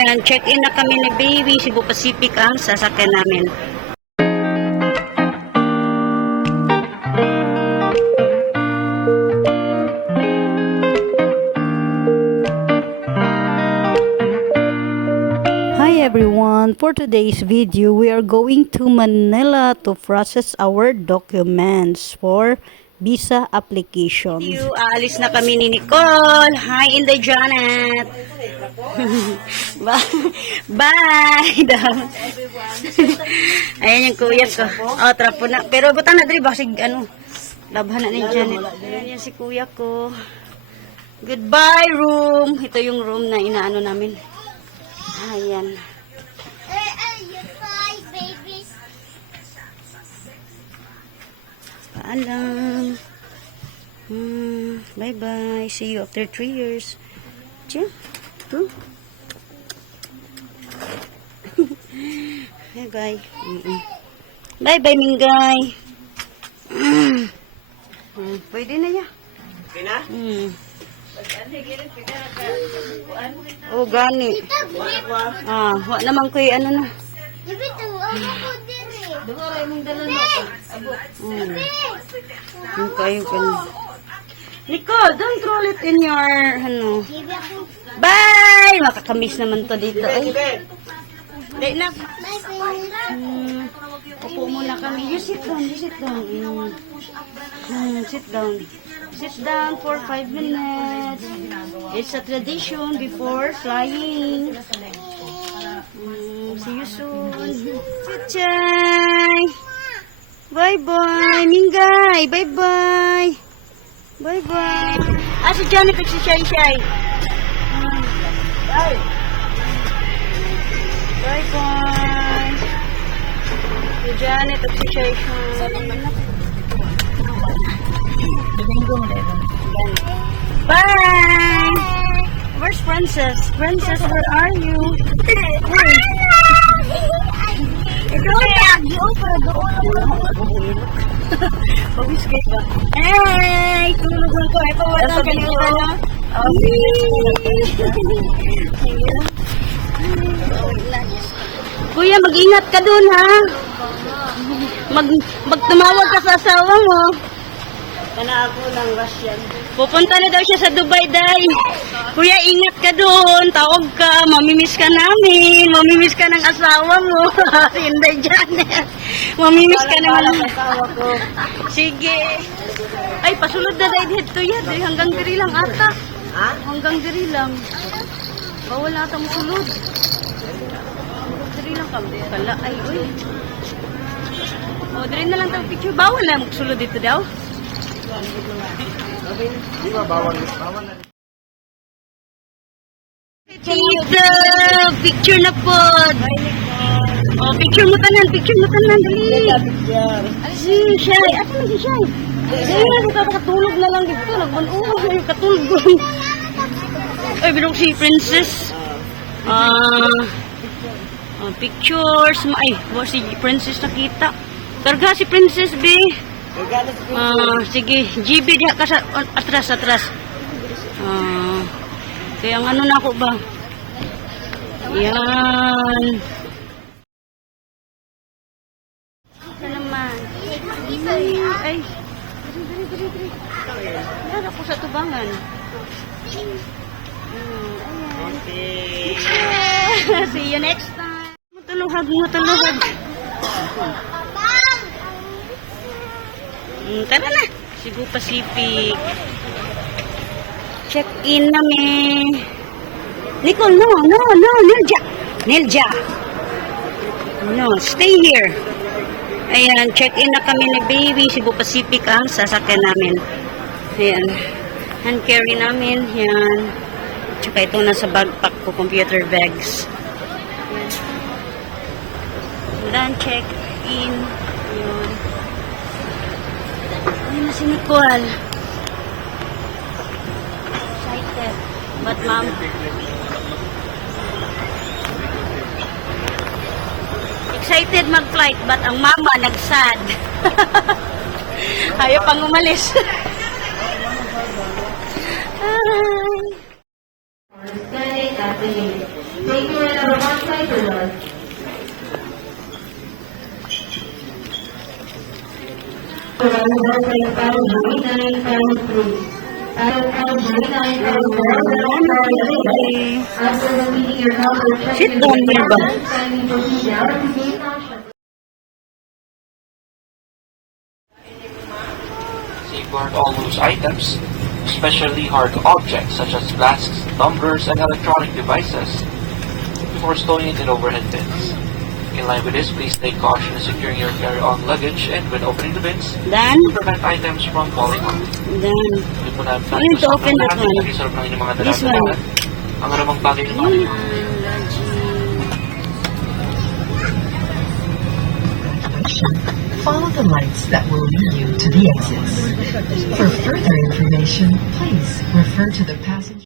Ayan, check-in na kami ni baby. Cebu Pacific ang sasakyan namin. Hi everyone! For today's video, we are going to Manila to process our documents for visa application. Aalis na kami ni Nicole. Hi, Inday Janet. Bye daw. Ayan yung kuya ko. Oh, trapo na. Pero butang na diri ba sig ano? Labhan na ni Janet. Ayan si kuya ko. Goodbye room. Ito yung room na inaano namin. Ayan. Paalam. Bye-bye. See you after 3 years. Tiyan. Bye-bye. Bye-bye, Mingay. Pwede na ya. Okay na? Oh, gani. Wa naman ko ano na. Kayo kan. Nicole, don't roll it in your ano. Bye! Makakamiss naman to dito. Ay. Dahil na. Upo muna kami. You sit down. Sit down. Sit down for 5 minutes. It's a tradition before flying. See you soon. Chay! Bye-bye, Mingay! Bye-bye! Bye-bye! Si Johnny nagsishay-shay. Bye-bye! Si Johnny nagsishay-shay. Bye! Where's Princess? Princess, where are you? Pawis kayo ba? Hey! Tulog lang ko. Ito wala kanina na. Kuya, mag-ingat ka dun, ha? Magtumawag ka sa asawa mo. Kana ako ng Russian. Pupunta na daw siya sa Dubai, day. Kuya, ingat ka doon. Tawag ka. Mamimiss ka namin. Mamimiss ka ng asawa mo. Hindi, Janet. Mamimiss ka naman ng asawa ko. Sige. Ay, pasulod na day dito yan. Hanggang diri lang ata. Ha? Hanggang diri lang. Bawal na ata mo sulod. Hanggang diri lang kami. Kala, ay, uy. O, diri na lang tayo picture. Bawal na magsulod dito daw. Di ba bawal na? Tita, picture na po. Oh, picture mo tanan, dali. Si Shay, ato na si Shay. Katulog na lang dito, nagbanuwa, katulog. Ay, binong si Princess. Pictures, ay, si Princess nakita. Karga si Princess, B. Sige, GB diha ka sa atras. Kaya ano na ako ba? Yan. Ito naman. Ay. Diri. Yan ako sa tubangan. Ayan. See you next time. Matuluhag. Tara na. Cebu Pacific. Check-in namin. Nicole, no. Nilja. No, stay here. Ayan, check-in na kami ni baby. Cebu Pacific ang sasakyan namin. Ayan. Hand carry namin. Yan. Tsaka ito nasa backpack ko, computer bags. Ayan. Check-in. Ayan. Ayan na si Nicole. Excited. But mom... Excited mag-flight, but ang mama nagsad. Ayaw pang umalis. Thank you. Sit down here ba? Safeguard all loose items, especially hard objects such as flasks, tumblers, and electronic devices, before storing it in overhead bins. In line with this, please take caution in securing your carry-on luggage and when opening the bins, Dan? to prevent items from falling out. Dan. Hindi po namin Ayun, to open that one. Isarap ng inyong mga This one. dala-dala. Ang aramang bagay ng mga Follow the lights that will lead you to the exits. For further information, please refer to the passenger.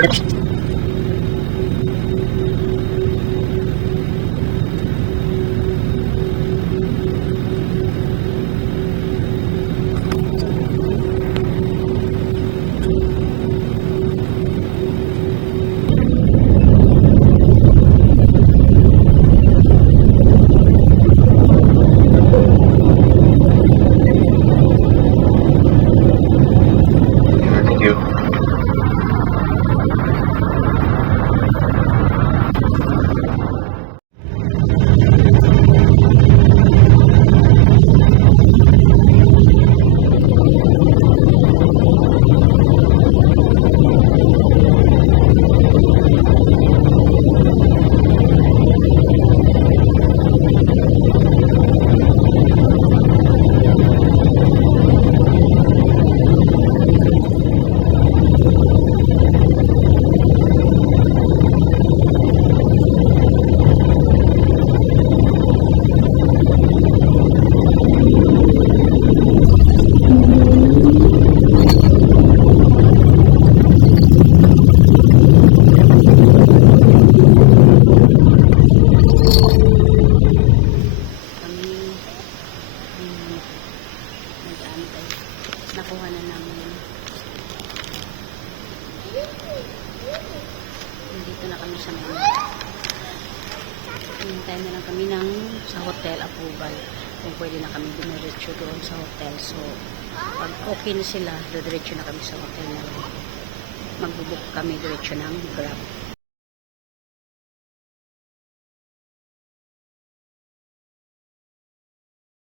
Thank you. Nakuha na namin. Nandito na kami sa mga. Hintayin na lang kami sa hotel approval. Kung pwede na kami dumiretso doon sa hotel. So, pag okay na sila, diretso na kami sa hotel na lang. Magbubuk kami diretso ng Grab.